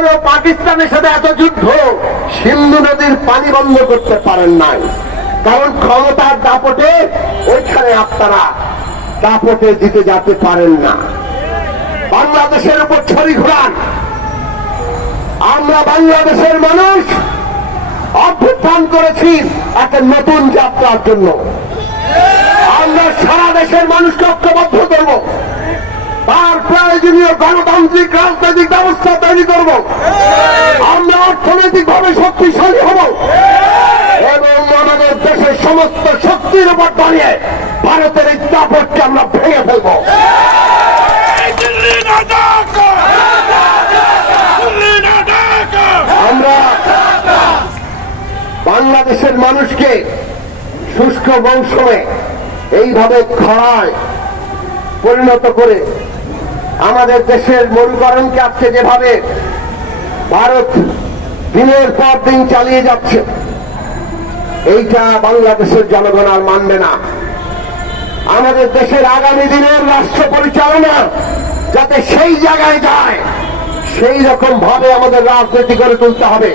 বছরেও পাকিস্তানের সাথে এত যুদ্ধ? সিন্ধু নদীর পানি বন্ধ করতে পারেন নাই। কারণ ক্ষমতার দাপটে ওইখানে আপনারা দাপটে দিতে যেতে পারেন না। বাংলাদেশের উপর ছড়ি ঘোরান। আমরা বাংলাদেশের মানুষ অভ্যুত্থান করেছি একটা নতুন যাত্রার জন্য। আমরা সারা দেশের মানুষকে ঐক্যবদ্ধ করব। তার প্রয়োজনীয় গণতান্ত্রিক রাজনৈতিক ব্যবস্থা তৈরি করব। আমরা অর্থনৈতিক ভাবে শক্তিশালী হব। এবং আমাদের দেশের সমস্ত শক্তির উপর দাঁড়িয়ে ভারতের এই দাপটকে আমরা ভেঙে ফেলব। আমরা বাংলাদেশের মানুষকে শুষ্ক মৌসুমে এইভাবে খরায় পরিণত করে আমাদের দেশের মরুকরণকে আজকে যেভাবে ভারত দিনের পর দিন চালিয়ে যাচ্ছে? এইটা বাংলাদেশের জনগণ আর মানবে না। আমাদের দেশের আগামী দিনের রাষ্ট্র পরিচালনা যাতে সেই জায়গায় যায়, সেই রকম ভাবে আমাদের রাজনীতি করে তুলতে হবে।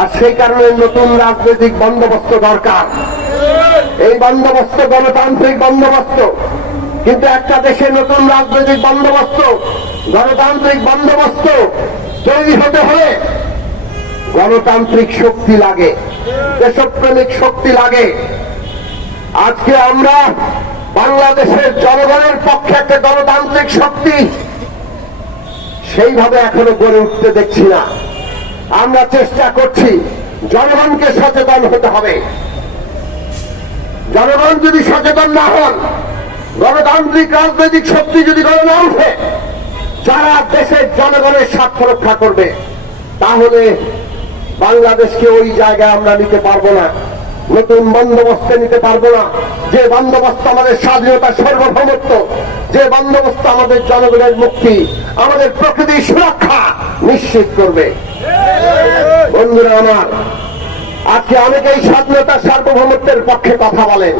আর সেই কারণে নতুন রাজনৈতিক বন্দোবস্ত দরকার। এই বন্দোবস্ত গণতান্ত্রিক বন্দোবস্ত কিন্তু একটা দেশে নতুন রাজনৈতিক বন্দোবস্ত, গণতান্ত্রিক বন্দোবস্ত তৈরি হতে হলে গণতান্ত্রিক শক্তি লাগে, দেশপ্রেমিক শক্তি লাগে। আজকে আমরা বাংলাদেশের জনগণের পক্ষে একটা গণতান্ত্রিক শক্তি সেইভাবে এখনও গড়ে উঠতে দেখছি না। আমরা চেষ্টা করছি জনগণকে সচেতন হতে হবে। জনগণ যদি সচেতন না হন গণতান্ত্রিক রাজনৈতিক শক্তি যদি গড়ে না উঠে যারা দেশের জনগণের স্বার্থ রক্ষা করবে, তাহলে বাংলাদেশকে ওই জায়গায় আমরা নিতে পারব না। নতুন বন্দোবস্তে নিতে পারব না। যে বন্দোবস্ত আমাদের স্বাধীনতা সার্বভৌমত্ব, যে বন্দোবস্ত আমাদের জনগণের মুক্তি, আমাদের প্রকৃতির সুরক্ষা নিশ্চিত করবে। বন্ধুরা আমার, আজকে অনেকেই স্বাধীনতা সার্বভৌমত্বের পক্ষে কথা বলেন।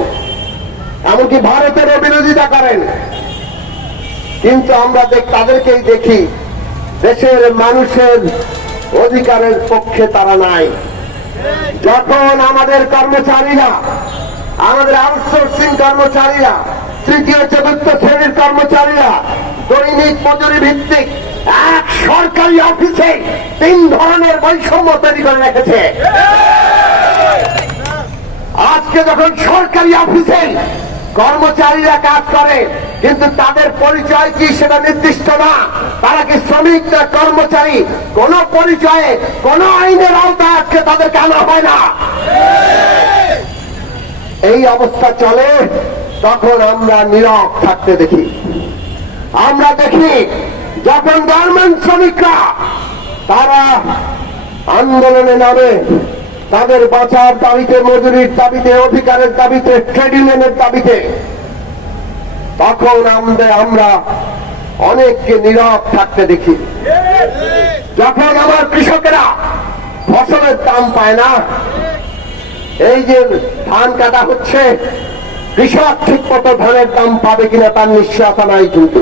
এমনকি ভারতেরও বিরোধিতা করেন। কিন্তু আমরা তাদেরকেই দেখি, দেশের মানুষের অধিকারের পক্ষে তারা নাই। যখন আমাদের কর্মচারীরা, আমাদের আউটসোর্সিং কর্মচারীরা, তৃতীয়, চতুর্থ শ্রেণির কর্মচারীরা, দৈনিক মজুরি ভিত্তিক এক সরকারি অফিসে তিন ধরনের বৈষম্য তৈরি করে রেখেছে। আজকে যখন সরকারি অফিসে কর্মচারীরা কাজ করে, কিন্তু তাদের পরিচয় কি সেটা নির্দিষ্ট না। তারা কি শ্রমিক না কর্মচারী? কোন পরিচয়ে, কোন আইনের আওতায় আজকে তাদেরকে আনা হয় না। এই অবস্থা চলে, তখন আমরা নীরব থাকতে দেখি। আমরা দেখি, যখন গার্মেন্ট শ্রমিকরা তারা আন্দোলনে নামে তাদের বাঁচার দাবিতে, মজুরির দাবিতে, অধিকারের দাবিতে, ট্রেড ইউনিয়নের দাবিতে তখন আমাদের আমরা অনেককে নীরব থাকতে দেখি। যখন আমার কৃষকেরা ফসলের দাম পায় না, এই যে ধান কাটা হচ্ছে, কৃষক ঠিক মতো ধানের দাম পাবে কিনা তার নিশ্চয়তা নাই কিন্তু।